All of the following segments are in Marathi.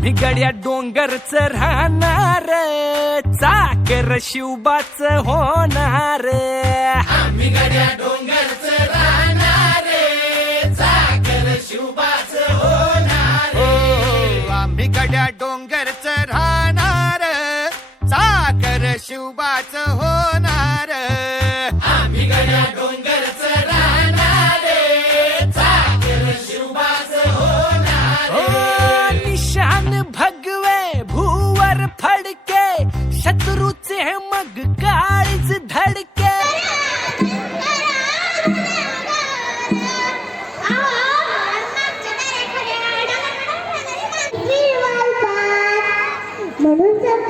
आम्ही गड्या डोंगरच राहणार चाकर शिवबाच होणार. आम्ही गड्या डोंगरच राहणार चाकर शिवबाच होणार. आम्ही गड्या डोंगरच राहणार चाकर शिवबाच होणार. आम्ही गड्या डोंगरच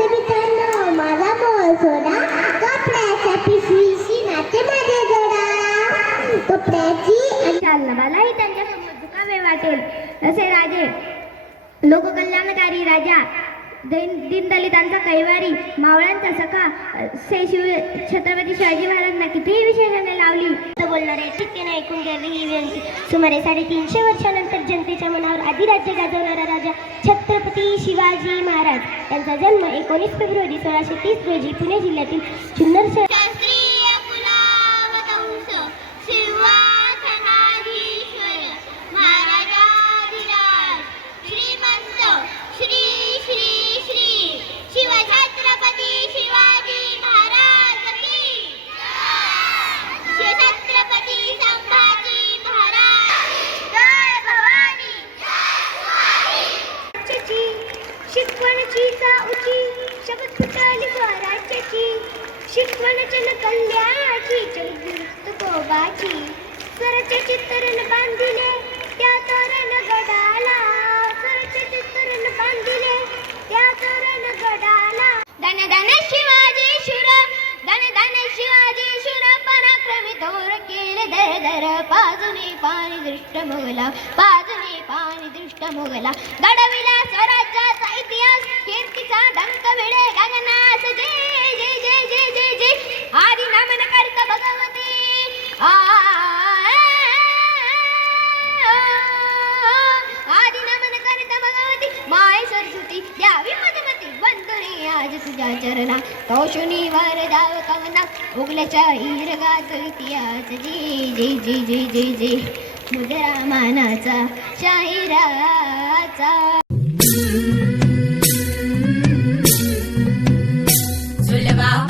मित्रांनो माझा सोडा कपड्याच्या पिशवीशी नाते माझे जोडा. कपड्याची मलाही त्यांच्या झुकावे वाटेल. असे राजे लोककल्याणकारी राजा दैन दीनदलितांचा कैवारी मावळ्यांचा सखा से शिव छत्रपती शिवाजी महाराजांना कितीही विशेषणे लावली. तर बोलणारे ठिकाणी ऐकून घ्यावी ही विनंती. सुमारे साडेतीनशे वर्षानंतर जनतेच्या मनावर अधिराज्य गाजवणारा राजा छत्रपती शिवाजी महाराज. यांचा जन्म एकोणीस फेब्रुवारी सोळाशे तीस रोजी पुणे जिल्ह्यातील जुन्नर शहर शिकवणची शपथ स्वराज्याची. शिकवण कल्याणाची गोबाची. स्वराज्य चित्तरण बांधिले त्या तोरण गडाला. स्वराज्य चित्तरण बांधिले त्या तोरण गडाला. धन धन शिवाजी शूर धन धन शिवाजी शूर पराक्रमी थोर केले पाजुनी पाणी दृष्ट मुगला पाजुनी पाणी दृष्ट मुगला. घडविला स्वराज्याचा इतिहास सुंदर सुती द्यावी मधुमती वंदने आज तुझ्या चरणा. कौशुनी जाव कवना उगल्याच्या हिरगात इतिहास जी जी जी जी जी जी. मुद्रा मानाचा शाहिराचा. Zulaba.